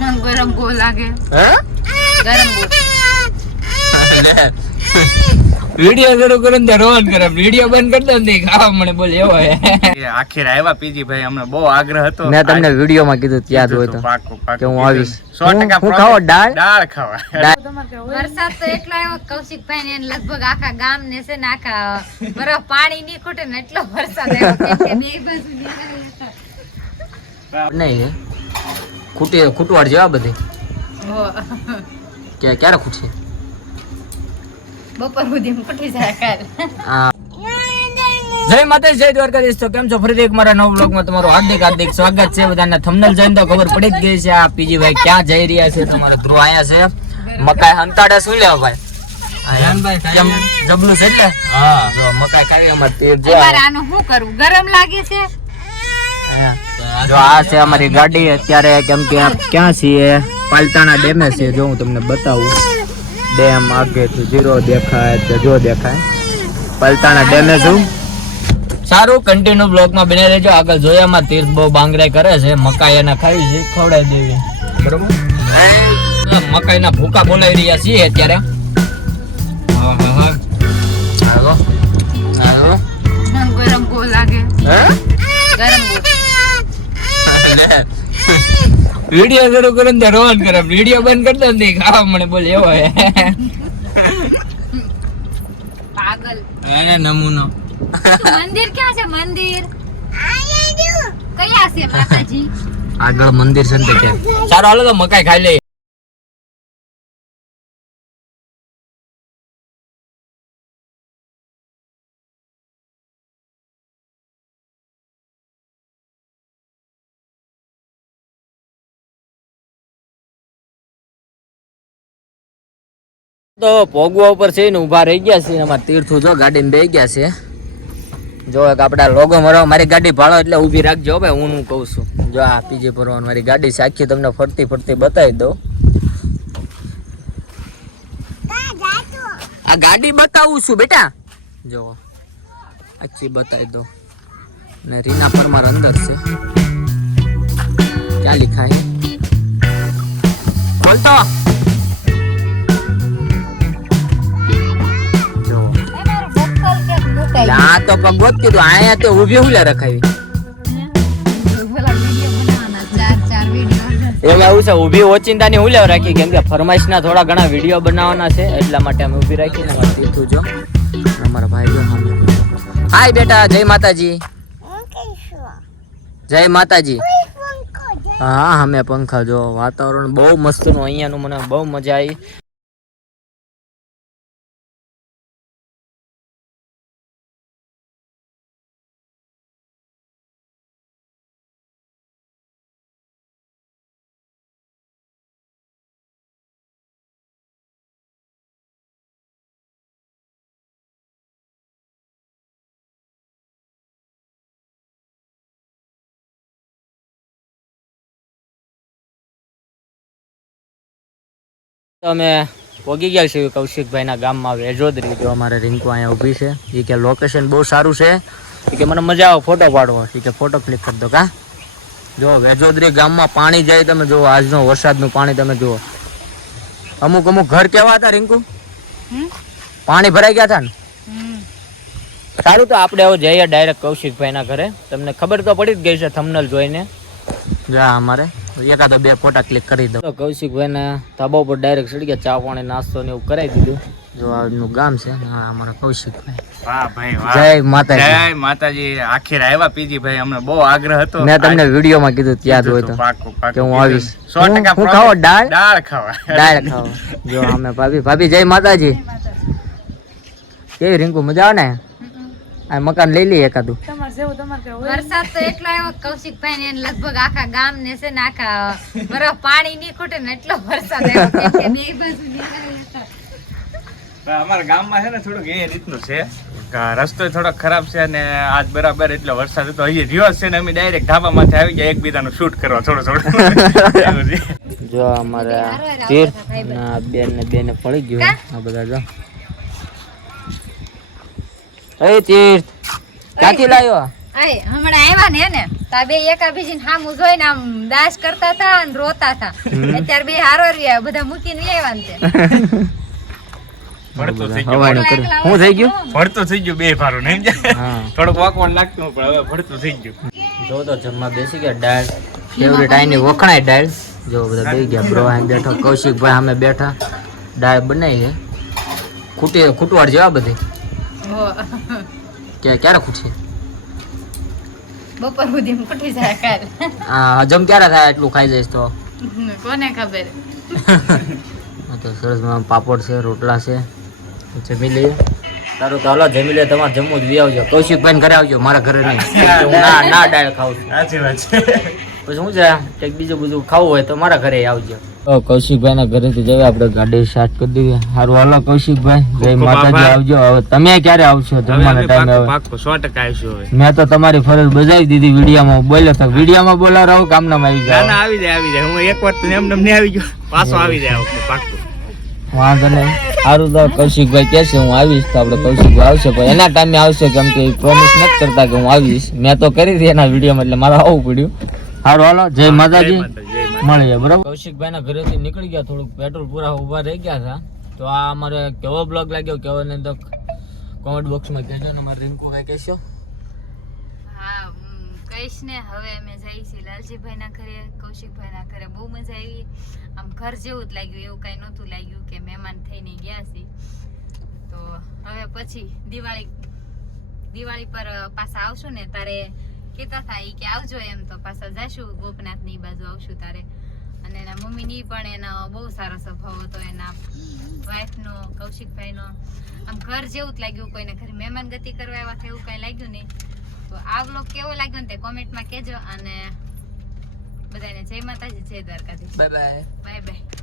ગરમ બહુ લાગે. હે? ગરમ બહુ વિડિયો શરૂ કરે ને રોન કરે વિડિયો બંધ કરતો ને ખાવા મને બોલ એવો હે. એ આવ્યા પીજી ભાઈ અમને બહુ આગ્રહ હતો. મેં તમને વીડિયો માં કીધું યાદ હોય તો. પાકું, પાકું કે હું આવીશ. સો હું- ટકા હું ખાવ દાળ? દાળ ખાવા. વરસાદ તો એટલો આવ્યો કૌશિક ભાઈ ને લગભગ આખા ગામ ને છે ને આખા બરફ પાણી ની ખૂટે ને એટલો વરસાદ આવ્યો. કે બે બાજુ. નહીં ખૂટી ખૂટવાડ જેવા બધી. કે ક્યારે ખૂટશે? બપોર સુધી ખૂટી જાય કાલ. હા. જય માતા જય દ્વારકાધીશ. તો કેમ છો? ફરીથી એક મારા નવ બ્લોગમાં તમારું હાર્દિક હાર્દિક સ્વાગત છે. બધાને થંબનેલ જોઈને તો ખબર પડી જ ગઈ છે. આ પીજી ભાઈ ક્યાં જઈ રહ્યા છે? તમારો ધ્રુવ અહીંયા છે. મકાઈ હંતાડે શું લેવા ભાઈ? જબલું છે એટલે? હા. જો મકાઈ ખાવી અમારે તીર જો આનું શું કરું ગરમ લાગે છે. જો આ છે અમારી ગાડી અત્યારે કેમ કે આ ક્યાં છીએ? પાલતાણા ડેમે છે જો હું તમને બતાવું. ડેમ આગેથી જીરો દેખાય તો જો દેખાય. પાલતાણા ડેમે છું. સારું કન્ટિન્યુ બ્લોકમાં બને રહેજો. આગળ જોયામાં તીર્થ બહુ બાંગરાઈ કરે છે. મકાઈ એને ખાવી છે ખવડાવી દેવી. બરોબર? મકાઈના ભૂકા બોલાવી રહ્યા છીએ અત્યારે. ગરમ બહુ લાગે. હે? ગરમ બહુ વિડિયો શરૂ કરો ને રોન કરે. વિડિયો બંધ કરતો ને ખાવા મને બોલ એવો હે. પાગલ. એને નમૂનો. મંદિર ક્યાં છે? મંદિર. કયા છે માતાજી? આગળ મંદિર છે ને ત્યાં. ચાલો હાલો તો મકાઈ ખાઈ લઈએ. તો ભોગવા ઉપર છે ને ઊભા રહી ગયા છે અમારા તીર્થુ જો ગાડીમાં બેસી ગયા છે. જો એક આપડા લોગો મરો મારી ગાડી ભાડો એટલે ઊભી રાખજો ભાઈ, હું હું કહું છું. જો આ પીજી ભરવાનું મારી ગાડી છે, આખી તમને ફરતી ફરતી બતાવી દઉં. આ ગાડી બતાવું છું બેટા. જો આખી બતાવી દઉં. ને રીના પરમાર અંદર છે. ક્યાં લીખાય? બોલતો આ તો પગવત કીધું આયા તો ઊભી હું લે રખાવી એવું આવું છે ઊભી ઓચિંતાની હું લેવા રાખી. કેમ કે ફરમાઈશના થોડા ઘણા વીડિયો બનાવવાના છે એટલા માટે અમે ઊભી રાખી ને તીર્થુ જો અમારા ભાઈ જો હાય બેટા જય માતાજી. જય માતાજી. હા અમે પંખા જો વાતાવરણ બહુ મસ્તનું અહીંયાનું મને બહુ મજા આવી. અમે પોગી ગયા છીએ કૌશિકભાઈના ગામમાં વેજોદરી જો અમારે રિંકુ અહીંયા ઊભી છે. એ કે લોકેશન બહુ સારું છે. કે મને મજા આવે ફોટો પાડવો. એ કે ફોટો ક્લિક કરી દો કા. જો વેજોદરી ગામમાં પાણી જાય તમે જુઓ આજનો વરસાદનું પાણી તમે જુઓ. અમુક અમુક ઘર કેવા હતા રિંકુ? પાણી ભરાઈ ગયા હતા ને સારું તો આપણે હવે જઈએ ડાયરેક્ટ કૌશિકભાઈના ઘરે. તમને ખબર તો પડી જ ગઈ છે થમનલ જોઈને. જા અમારે. એકાદો બે ફોટા ક્લિક કરી દઉં. તો કૌશિકભાઈને ધાબા ઉપર ડાયરેક્ટ ચડી ગયા ચા પાણી નાસ્તો ને એવું કરાવી દીધું. જો આનું ગામ છે ને અમારા કૌશિકભાઈ. વાહ ભાઈ વાહ. જય માતાજી. જય માતાજી. આખીર આવ્યા પીજી ભાઈ અમને બહુ આગ્રહ હતો. મેં તમને વીડિયો માં કીધું યાદ હોય તો. કે હું. આવીશ. સો ટકા હું ખાવો? દાળ? દાળ ખાવા. દાળ ખાવો. જો અમે ભાભી ભાભી જય માતાજી. કેવી રિંકુ મજા આવે ને? આ મકાન લઈ લઈએ એકાદું. વરસાદ તો એટલો આવ્યો કૌશિકભાઈ ને લગભગ આખા ગામ ને છે ને આખા બરફ પાણી ની ખૂટે ને એટલો વરસાદ આવ્યો. કે બે બાજુ અમારા ગામમાં છે ને થોડુંક એ રીતનું છે રસ્તો થોડોક ખરાબ છે અને આજ બરાબર એટલો વરસાદ હતો. અહીંયા રહ્યો છે ને અમે ડાયરેક્ટ ધાબામાંથી આવી ગયા એકબીજાનું શૂટ કરવા થોડું થોડું. જો અમારા આ તીર્થ ના બેન ને બેન પડી ગયું આ બધા જો. એ તીર્થ ક્યાંથી લાવ્યો આય હમણાં આવ્યા ને ને તો બે એકાબીજીને સામું જોઈને આમ દાસ કરતા હતા અને રોતા હતા. અત્યારે બે હારો રહ્યા બધા મૂકીને આવ્યા ને તે. થઈ ગયું. હવાયનું થઈ ગયું? ભરતું થઈ ગયું બે ભારું નહીં થોડુંક વાકવાન લાગતું પણ હવે ભરતું થઈ ગયું. જો તો જમવા બેસી ગયા ડાળ ફેવરેટ આઈની વખણાય દાળ. જો બધા બેસી ગયા બ્રો અહીં બેઠા કૌશિકભાઈ અમે બેઠા. ડાળ બનાવી છે. ખૂટી ખૂટવાડ જેવા બધી. હો. કે ક્યારે ખૂટશે? બપોર સુધી ખૂટી જાય કાલ. આ હજમ ક્યારે થાય એટલું ખાઈ જઈશ તો? કોને ખબર? તો સરસ પાપડ છે રોટલા છે જમી લઈએ. તારું તો હાલો જમી લે તમારે જમવું જ વી આવજો. કૌશિકભાઈ ઘરે આવજો મારા ઘરે નહીં. ના ના દાળ ખાવું સાચી વાત છે. પછી શું છે કંઈક બીજું બધું ખાવું હોય તો મારા ઘરે આવજો. કૌશિકભાઈ ના ઘરેથી જઈએ આપણે ગાડી સ્ટાર્ટ કરી દઈએ સારું હાલો કૌશિકભાઈ. જય માતાજી આવજો. હવે તમે ક્યારે આવશો? જમવાના ટાઈમે હવે. સો ટકા આવીશું મેં તો તમારી ફરજ બજાવી દીધી વિડીયોમાં. બોલ્યો તો વિડીયોમાં બોલાવો કામનામાં આવી જાવ આવી જાય આવી જાય. હું એક વાર તો એમ નહીં આવી ગયો. પાછો આવી જાય આ પાક્કું વાંધો નહીં. સારું તો કૌશિકભાઈ કહેશે હું આવીશ. તો આપણે કૌશિકભાઈ આવશે. પણ એના ટાઈમે આવશે કેમ કે પ્રોમિસ નથી કરતા કે હું આવીશ. મેં તો કરી હતી એના વિડીયોમાં એટલે મારે આવવું પડ્યું. સારું હાલો. જય માતાજી. માતાજી, જય બરાબર? કૌશિકભાઈ ના ઘરેથી નીકળી ગયા થોડુંક પેટ્રોલ પૂરા ઊભા રહી ગયા હતા. તો આ અમારે કેવો બ્લોગ લાગ્યો કેવો ને તો કોમેન્ટ બોક્સમાં કહેજો ને અમારે રિંકુ ભાઈ કહેશો. હા કહીશ ને હવે અમે જઈએ છીએ લાલજીભાઈ ના ઘરે કૌશિકભાઈ ના ઘરે બહુ મજા આવી. આમ ઘર જેવું જ લાગ્યું એવું કઈ નહોતું લાગ્યું કે મહેમાન થઈને ગયા છે. તો હવે પછી દિવાળી દિવાળી પર પાછા આવશું ને તારે કહેતા થાય કે આવજો એમ તો પાછા જાશું ગોપનાથની બાજુ આવશું તારે. અને એના મમ્મી ની પણ એનો બહુ સારો સ્વભાવ હતો એના વાઈફ નો કૌશિકભાઈ નો આમ ઘર જેવું જ લાગ્યું કોઈને ઘરે મહેમાન ગતિ કરવા આવ્યા એવું કઈ લાગ્યું નહીં. તો આ વ્લોગ કેવો લાગ્યો ને તે કોમેન્ટમાં કેજો અને બધાને જય માતાજી જય Dwarkadhish. Bye bye bye bye